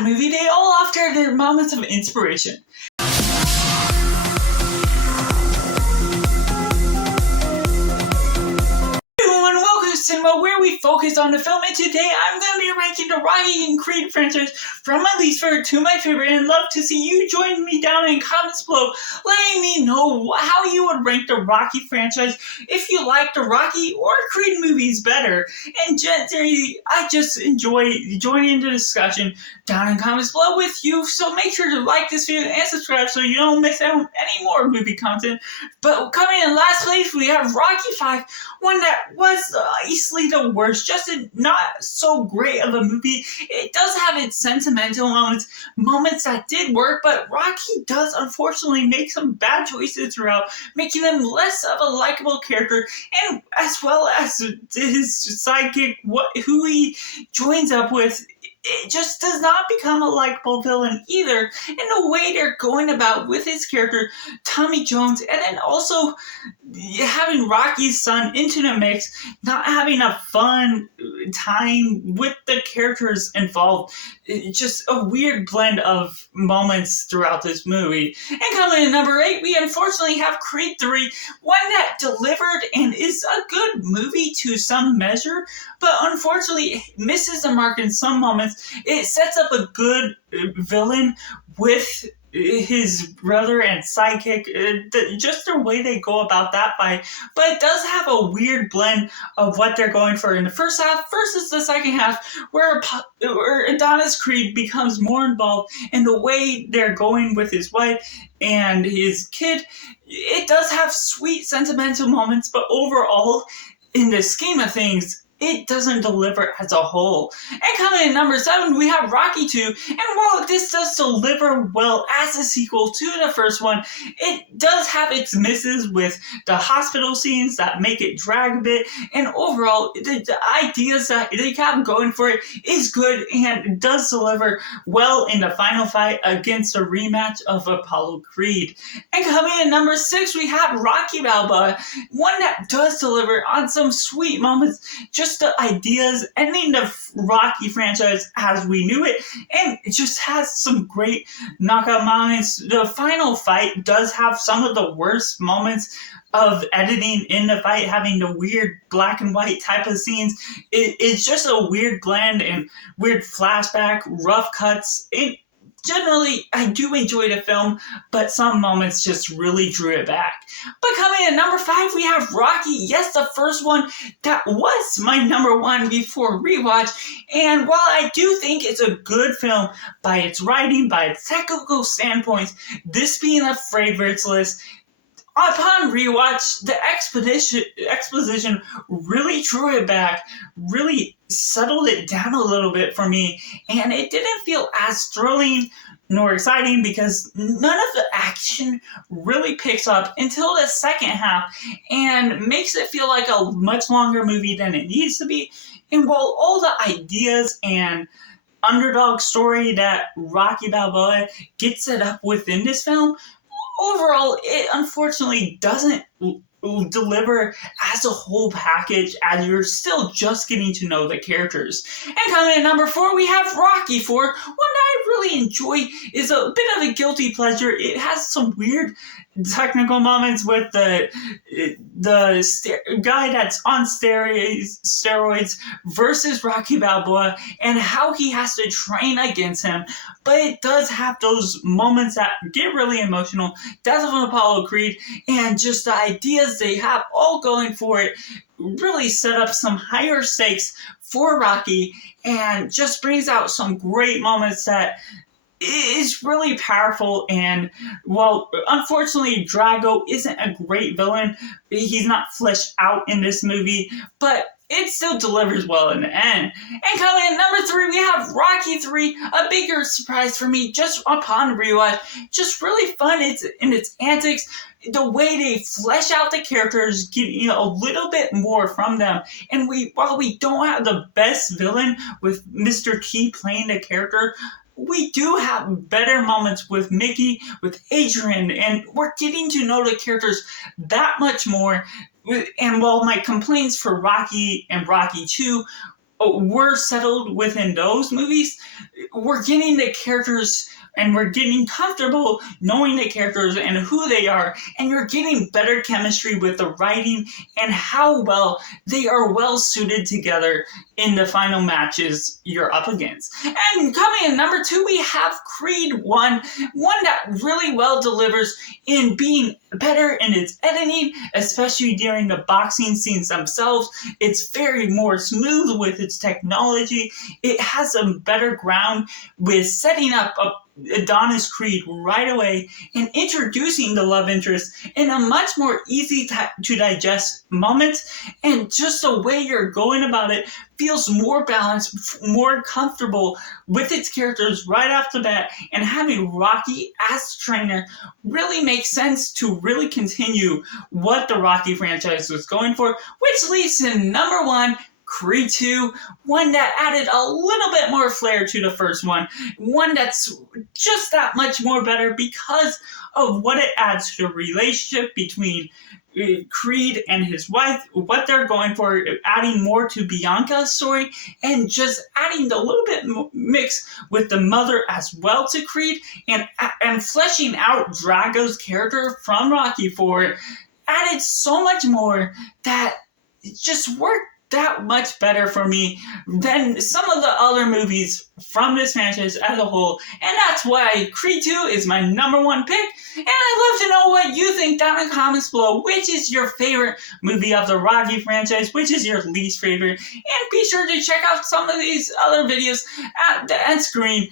bad movie, they all offer their moments of inspiration. Cinema, where we focus on the film, and today I'm going to be ranking the Rocky and Creed franchise from my least favorite to my favorite, and love to see you join me down in comments below, letting me know how you would rank the Rocky franchise, if you like the Rocky or Creed movies better. And generally, I just enjoy joining the discussion down in comments below with you, so make sure to like this video and subscribe so you don't miss out on any more movie content. But coming in last place, we have Rocky 5, one that was easily the worst, just not so great of a movie. It does have its sentimental moments that did work, but Rocky does unfortunately make some bad choices throughout, making him less of a likable character, and as well as his sidekick, who he joins up with, it just does not become a likable villain either, in the way they're going about with his character, Tommy Jones, and then also having Rocky's son into the mix, not having a fun time with the characters involved. It's just a weird blend of moments throughout this movie. And coming in number 8, we unfortunately have Creed 3, one that delivered and is a good movie to some measure, but unfortunately misses the mark in some moments. It sets up a good villain with his brother and sidekick, just the way they go about that fight, but it does have a weird blend of what they're going for in the first half versus the second half, where Adonis Creed becomes more involved in the way they're going with his wife and his kid. It does have sweet sentimental moments, but overall, in the scheme of things, it doesn't deliver as a whole. And coming in number 7, we have Rocky 2, and while this does deliver well as a sequel to the first one, it does have its misses with the hospital scenes that make it drag a bit, and overall, the ideas that they have going for it is good, and does deliver well in the final fight against a rematch of Apollo Creed. And coming in number 6, we have Rocky Balboa, one that does deliver on some sweet moments, just the ideas ending the Rocky franchise as we knew it, and it just has some great knockout moments. The final fight does have some of the worst moments of editing in the fight, having the weird black and white type of scenes. It's just a weird blend and weird flashback, rough cuts. Generally, I do enjoy the film, but some moments just really drew it back. But coming in number 5, we have Rocky. Yes, the first one that was my number 1 before rewatch. And while I do think it's a good film by its writing, by its technical standpoints, this being a favorites list, upon rewatch, the exposition really drew it back, really settled it down a little bit for me, and it didn't feel as thrilling nor exciting because none of the action really picks up until the second half and makes it feel like a much longer movie than it needs to be. And while all the ideas and underdog story that Rocky Balboa gets set up within this film, overall, it unfortunately doesn't deliver as a whole package, as you're still just getting to know the characters. And coming in number 4, we have Rocky 4, one that I really enjoy, is a bit of a guilty pleasure. It has some weird technical moments with the guy that's on steroids versus Rocky Balboa, and how he has to train against him. But it does have those moments that get really emotional. Death of Apollo Creed, and just the ideas they have all going for it really set up some higher stakes for Rocky, and just brings out some great moments that is really powerful. And while unfortunately Drago isn't a great villain, he's not fleshed out in this movie, but it still delivers well in the end. And coming in number 3, we have Rocky 3, a bigger surprise for me just upon rewatch. Just really fun in its antics, the way they flesh out the characters, getting a little bit more from them. And while we don't have the best villain with Mr. T playing the character, we do have better moments with Mickey, with Adrian, and we're getting to know the characters that much more. And while my complaints for Rocky and Rocky 2 were settled within those movies, we're getting the characters and we're getting comfortable knowing the characters and who they are, and you're getting better chemistry with the writing and how well they are well suited together in the final matches you're up against. And coming in number 2, we have Creed 1, one that really well delivers in being better in its editing, especially during the boxing scenes themselves. It's very more smooth with its technology. It has a better ground with setting up Adonis Creed right away and introducing the love interest in a much more easy to digest moment, and just the way you're going about it feels more balanced, more comfortable with its characters right off the bat, and having Rocky as trainer really makes sense to really continue what the Rocky franchise was going for, which leads to number 1, Creed 2, one that added a little bit more flair to the first one that's just that much more better because of what it adds to the relationship between Creed and his wife, what they're going for, adding more to Bianca's story, and just adding a little bit mix with the mother as well to Creed, and fleshing out Drago's character from Rocky 4 added so much more that it just worked that much better for me than some of the other movies from this franchise as a whole, and that's why Creed 2 is my number 1 pick. And I'd love to know what you think down in the comments below. Which is your favorite movie of the Rocky franchise? Which is your least favorite? And be sure to check out some of these other videos at the end screen